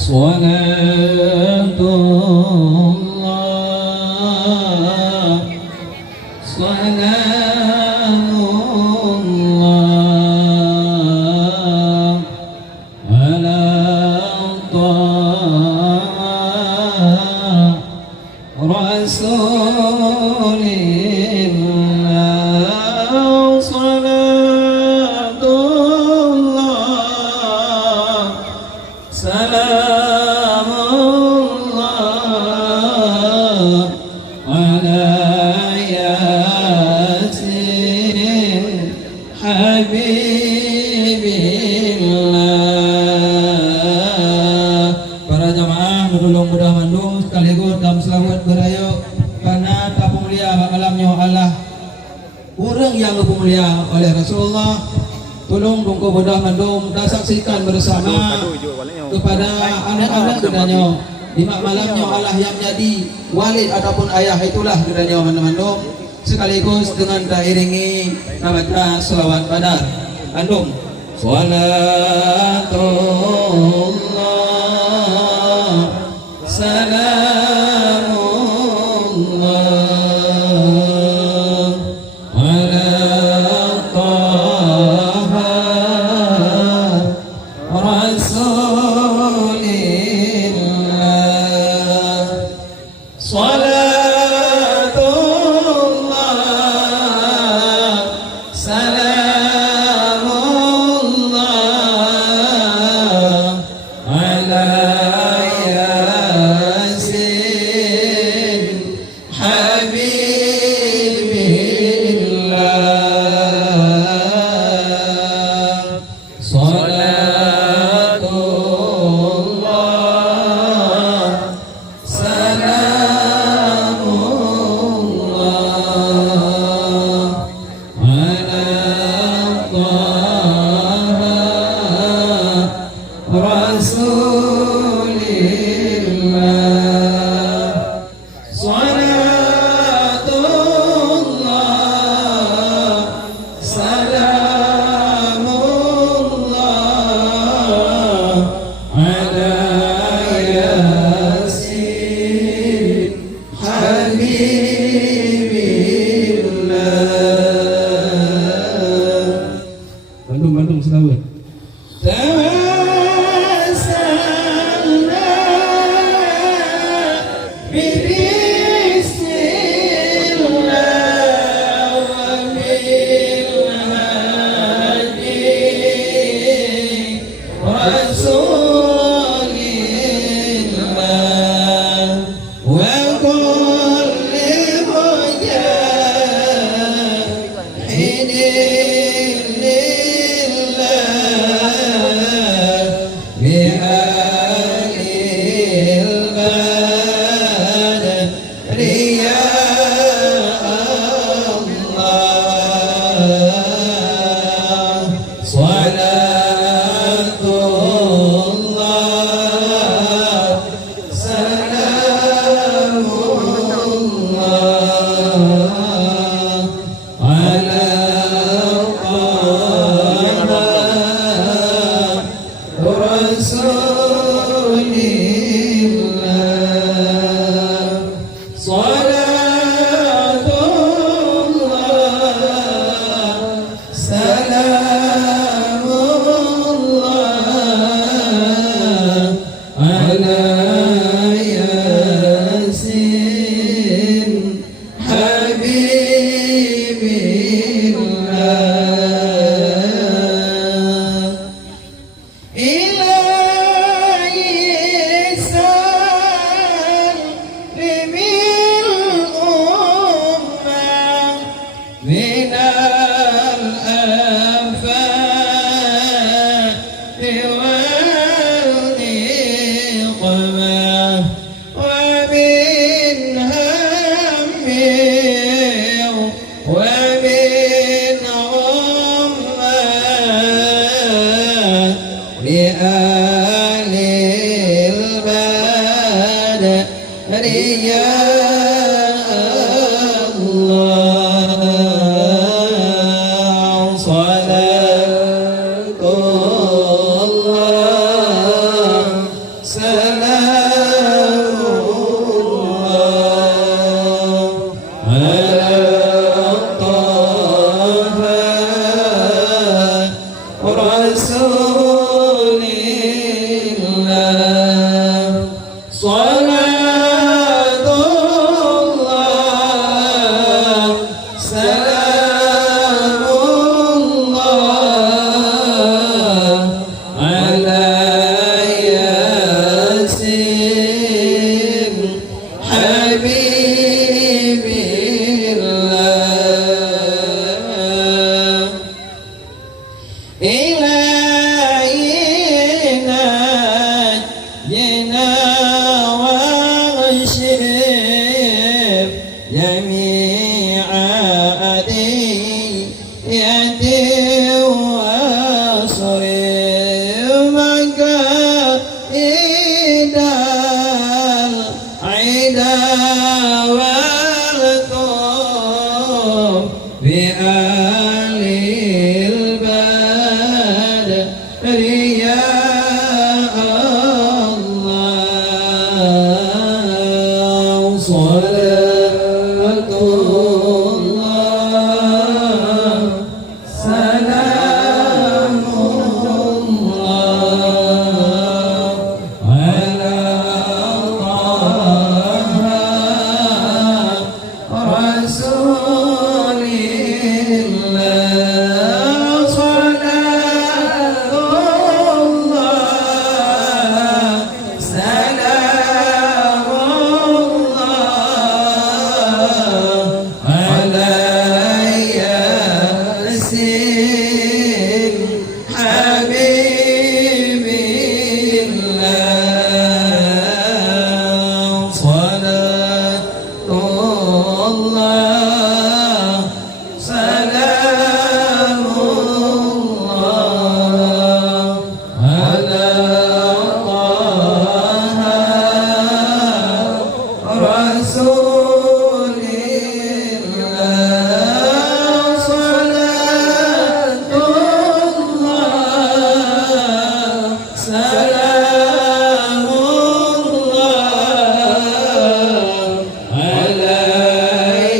صلاة الله سلام الله على طه رسول الله صلاة الله سلام الله على ياسين حبيب الله. Para jamaah menulung bedah mandung sekaligus dalam selawat berayo karena tak mulia alamnya Allah orang yang mulia oleh Rasulullah. Tolong dongko bedah mandung dah saksikan bersama kepada anak-anak gedanya di malamnya Allah yang jadi walid ataupun ayah, itulah gedanya mandung sekaligus dengan diiringi membaca selawat badar mandung. Salatullah salamullah ala taha rasulillah. Salatullah salamullah ala yasin habibillah. Salatullah salamullah ala taha rasulillah. Salatullah salamullah ala yasin habibillah. Bandung selawat. Tawassalna birismillah wa bil hadi rasulillah wa kulli mujahidin lillah bi alil badri ya Allah. Salatullah salamullah ala taha rasulillah. Salatullah salamullah ala yasin habibillah. Ilahi sallimil ummah minal afati wal niqmah wa min hammi wa min ghammah li alil badri ya Allah. بآل البدر يا الله صلاة الله سلام الله على طه رسول الله صلاة الله سلام الله على ياسين حبيب الله صلاة الله سلام الله على طه رسول الله صلاة الله سلام الله على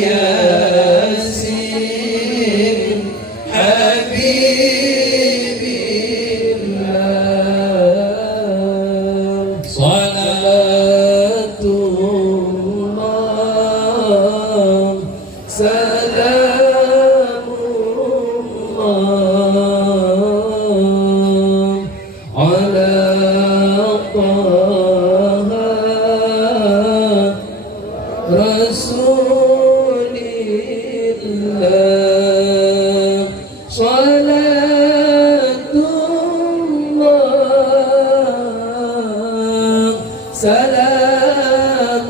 ياسين حبيب الله صلاة الله سلام الله على طه رسول الله صلاة الله سلام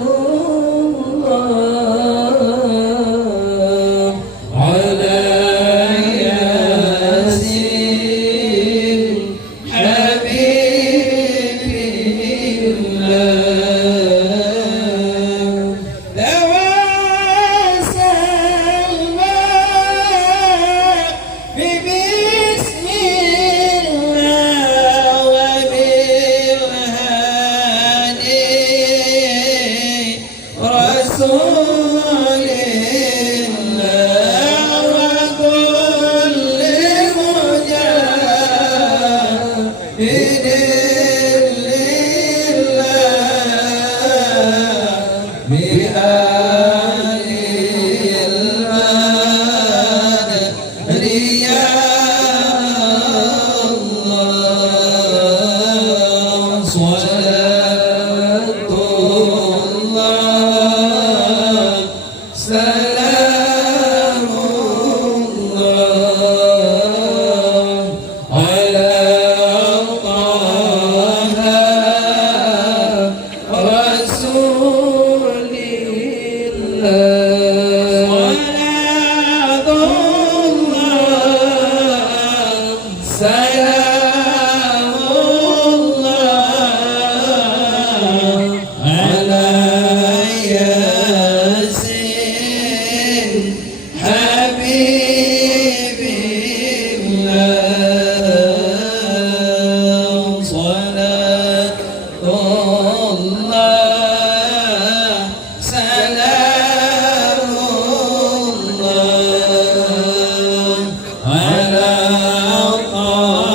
الله على ياسين حبيب الله بسم الله وبالهادي رسول الله وكل مجاهد لله بآل البدر يا الله صلاة الله سلام الله على طه رسول الله صلاة الله سلام الله على ياسين حبيب الله صلاة الله سلام الله على طه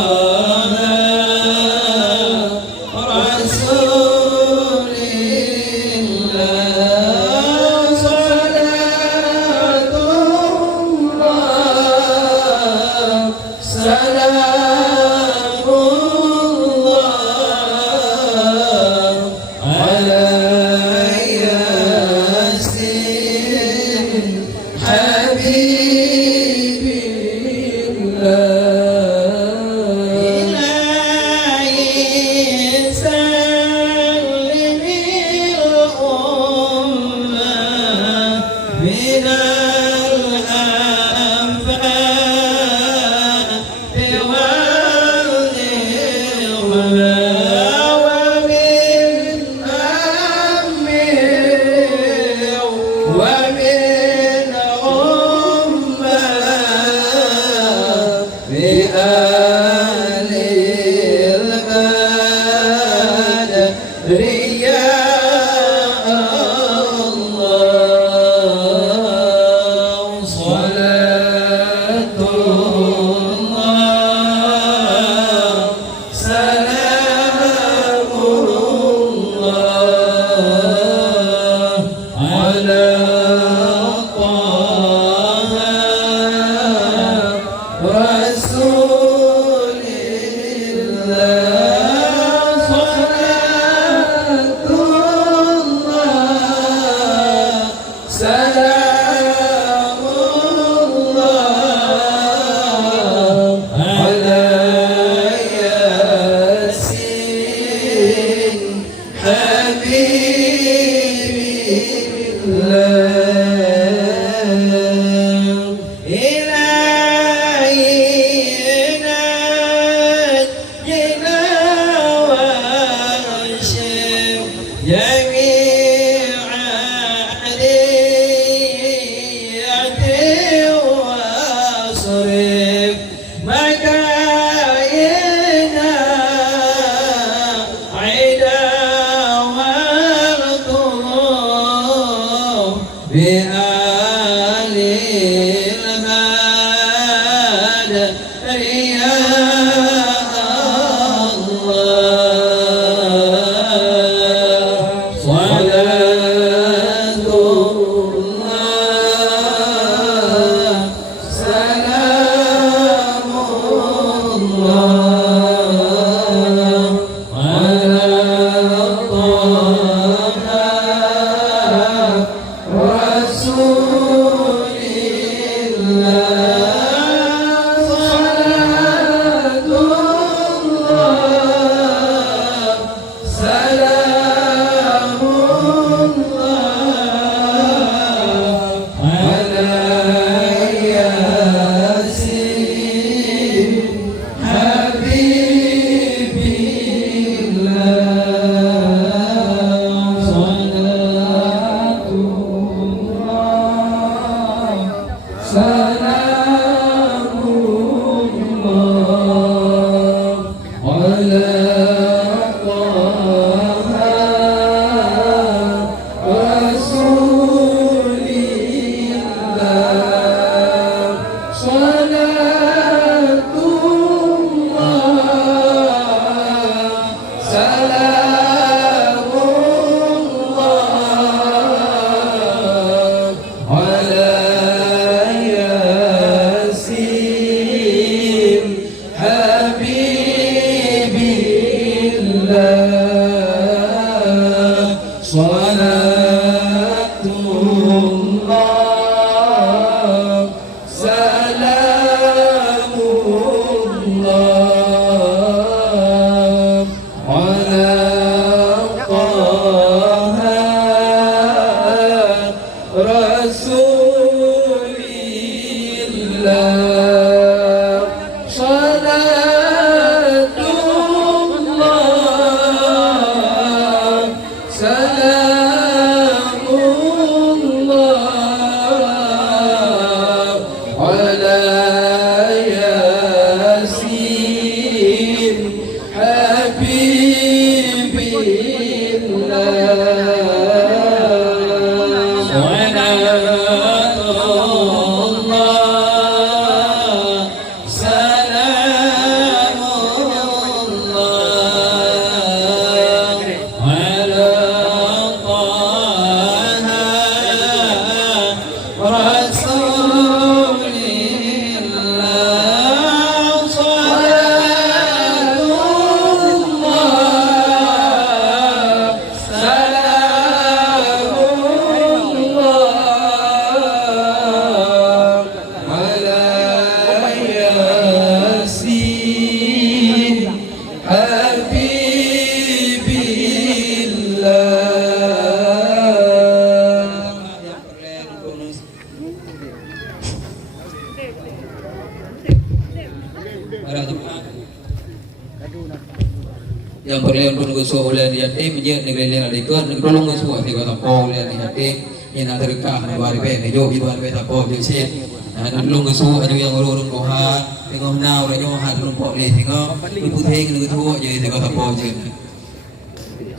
yang berlian pun guso ulian di yatim je negeri lian ada ikut negeri tolong guso di kota po ulian di yatim yang nak terkah negeri pe nejo itu ada beta po je sih tolong guso aja yang urun kohan tengok nau aja hat tolong po le tengok putih negeri tua je di kota po je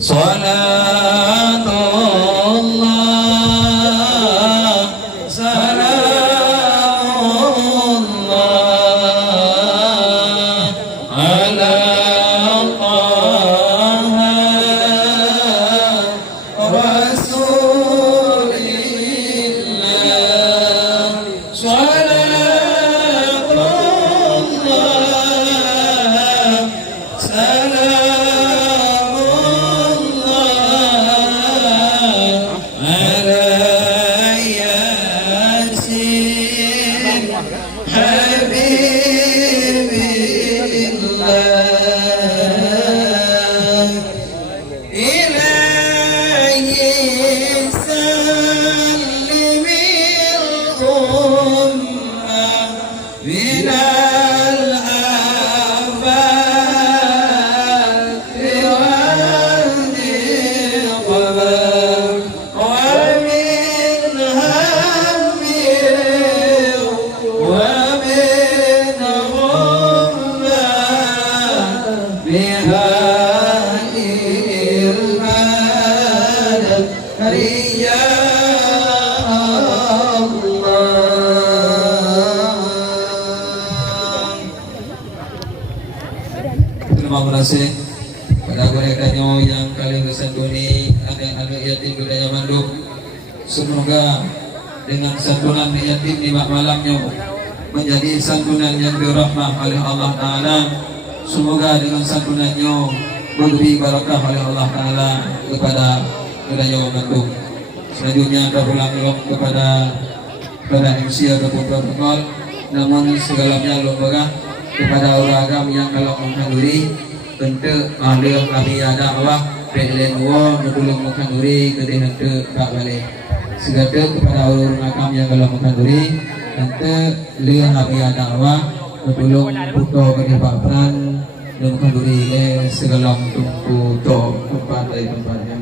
salatullah salamullah ala Terima kasih pada mereka yang kali bersantuni anak-anak yatim budaya Bandung. Semoga dengan santunan yatim di malamnya menjadi santunan yang dirahmah oleh Allah Ta'ala. Semoga dengan santunannya berberi barakah oleh Allah Ta'ala kepada budaya Bandung. Selanjutnya kita pulang kepada MC ataupun protokol. Namun segalanya lomba kepada orang agama yang kalau menghanduri bentuk ahli kami ada Allah pelen wo nutulung menghanduri kedai hendak tak balik segala kepada orang agama yang kalau menghanduri bentuk lihat kami ada Allah nutulung puto kedai pak peran dan menghanduri segala tungku to tempat dari tempatnya.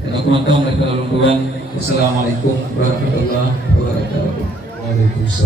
Dan aku mantap mereka lalu Tuhan. Assalamualaikum warahmatullahi wabarakatuh.